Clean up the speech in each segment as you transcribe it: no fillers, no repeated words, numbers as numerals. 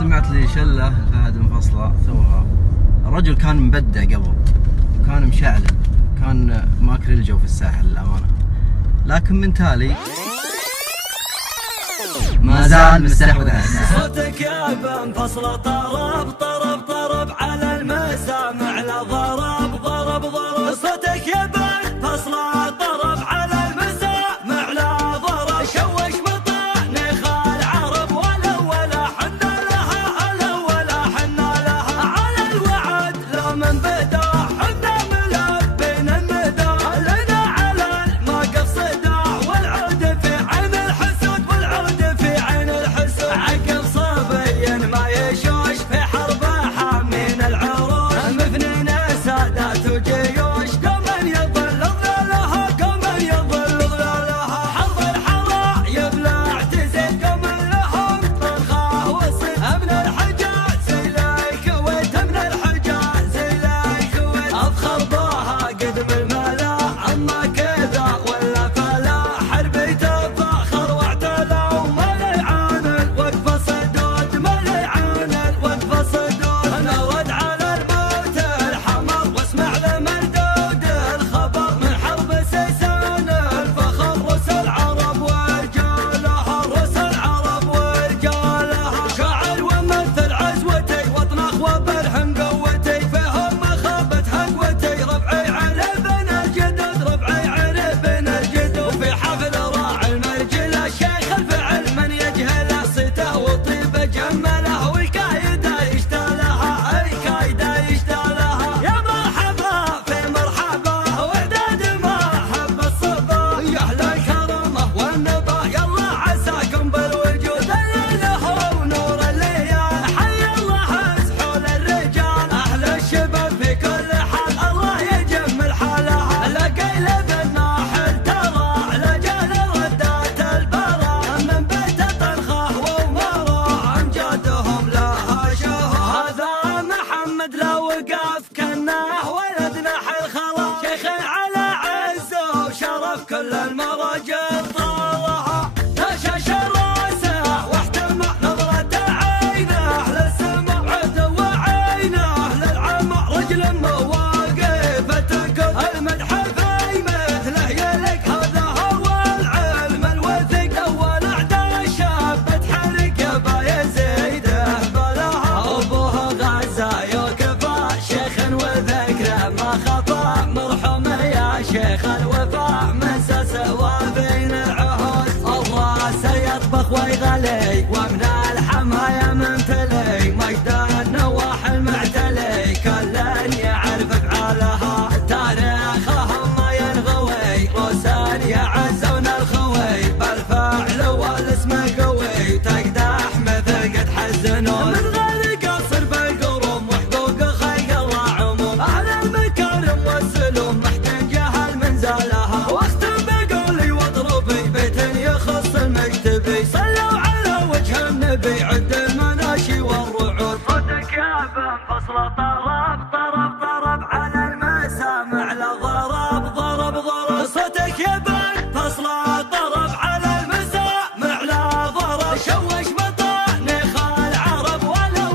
سمعت لي شلة فهد منفصلة ثورة. الرجل كان مبدع قبل، كان مشعل، كان ماكل الجو في الساحل للأمانة، لكن من تالي ما زال مستحوذ على الساحل. صوتك يا منفصلة طرب طرب طرب على المسامع لا ضرب ضرب ضرب. صوتك يا منفصلة طرب على المسامع لا ضرب. شوش مطعني خال عرب ولا حنا لها الا ولا حنا لها. على الوعد لو من بدا حنا ملبين الندى. لنا على الموقف صداع والعود في عين الحسود والعود في عين الحسود. عقب صبي ما يشوش في حرب حامين العروش. مفنين سادات وجيوش قوما يظل ظلالها قوما يظل ظلالها. حظ الحراء يبلع تزيد قوما لهم طرخه وصيد. من الحجاز الى الكويت من الحجاز الى الكويت. اضخر ضاها قدم الملا اما كذا ولا فلا. حربي تفاخر واعتلى وما ليعان الوقفه صدود. ما ليعان الوقفه صدود. نرد على الموت الحمر واسمع لمردود الخبر. من حرب سيسان الفخر رسل عرب ورجالها. رسل عرب ورجالها. شاعر وممثل عزوتي واطنخ وبرهم قوتي. فيهم مخافة هقوتي ربعي عربنا الجدد ربعي عربنا الجدد. وفي حفل راعي المرجل الشيخ الفعل من يجهل صيته وطيبه جمله. والكايده يشتالها الكايده يشتالها. يا مرحبا في مرحبا وداد ما حب الصبا. يا اهل الكرمه والنبا يلا عساكم بالوجود. الليله هو نور الليال حي الله اسحول الرجال. اهل الشباب في كل حال الله يجمل حالها. لقي بالناحل ترى لجال ردات البراء. من بيت طرخه ومرا امجادهم لها شهر. هذا محمد لو وقف كناه ولد نحل خلاص. شيخ على عزه وشرف كل المراجل طالها. دشش راسه واحتمى نظرة عينه للسماء عدو وعينه للعمى. رجل مواقف تنقض المدح في مثله يلك. هذا هو العلم الوثيق. اول اعداء الشاب تحرق يبا يزيد بلاها. ابوه غزه يوقف شيخ وذكره ما خطا. مرحوم يا شيخ الوفاء مسس وبين العهود. الله سيطبخ ويغلي ومن الحمايه ممتلي. مجد النواح المعتلي كل يعرف افعالها. تاريخهم ما ينغوي روسان يعزون الخوي. بالفعل والاسم قوي تقدح مثل قدح الزنون. من غير قصر بالقروم وحقوق خلق الله عموم. اهل المكارم والسلوم محتن جهل من زالها. واختم بقولي واضربي بيت يخص المكتبي. صلوا على وجه النبي عد المناشي والرعود. صوتك يا منفصلة طرب طرب طرب على المسامع لا ضرب ضرب ضرب. صوتك يا منفصلة طرب على المسامع لا ضرب. شوش مطعني خال عرب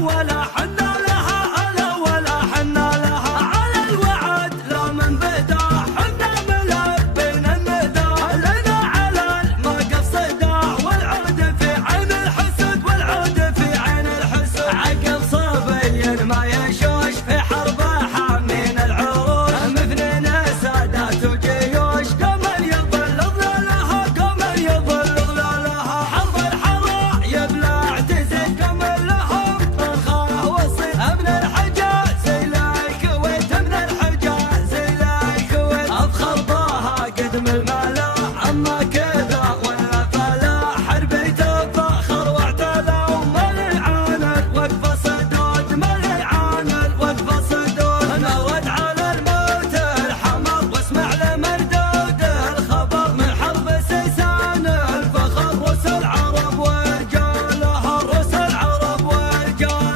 ولا حنا لها الا ولا حنا لها. على الوعد لو من بدا حنا ملبين الندى. لنا على الموقف صداع والعود في عين الحسود والعود في عين الحسود. عقب صبي ما يشوش في حرب حامين العروش. مفنين سادات وجيوش قوما يظل ظلالها قوما يظل ظلالها. حظ الحراء يبلع تزيد قوما لهم طرخه وصيد. من الحجاز الى الكويت من الحجاز الى الكويت. اضخر ضاها قدم الملا اما كذا ولا فلا. حربي تفاخر واعتلى وما ليعان الوقفه صدود. ما ليعان الوقفه صدود. نرد على الموت الحمر واسمع لمردود الخبر. من حرب سيسان الفخر رسل عرب ورجالها. رسل عرب ورجالها.